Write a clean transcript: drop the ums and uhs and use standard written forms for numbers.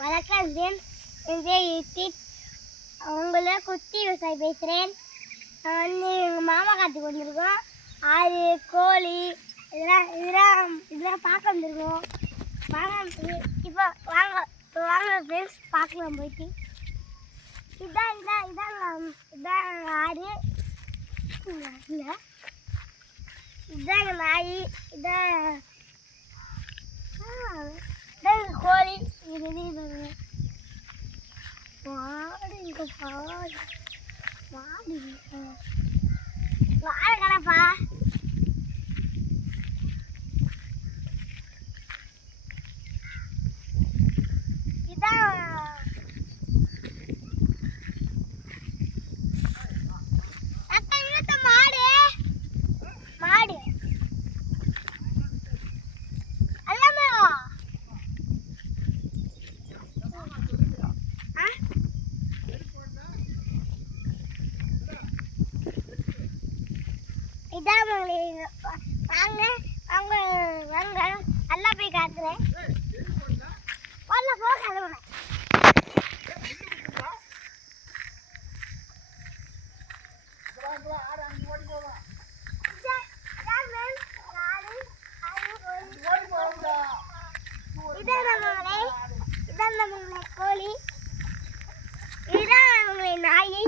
வணக்கம் ஜேம்ஸ். என் பேர் ரித்திக். உங்களை குட்டி விவசாயி பேசுகிறேன். நான் வந்து எங்கள் மாமா காட்டுக்கு வந்திருக்கோம். ஆடு கோழி இதெல்லாம் பார்க்க வந்திருக்கோம். வாங்க இப்போ வாங்க ஃப்ரெண்ட்ஸ் பார்க்கலாம் போயிட்டு. இதான் ஆடு, இதாங்க நாய், இதான் கோழி. இது மாடு, இங்கே மாடு கணப்பா. இதான் மாடு மாடு எல்லாமே. இதான் வாங்க வாங்க வாங்க நல்லா போய் காட்டுறேன். போக கழுவுறேன். இதான் நம்மளே கோழி, இதுதான் நம்மளே நாய்.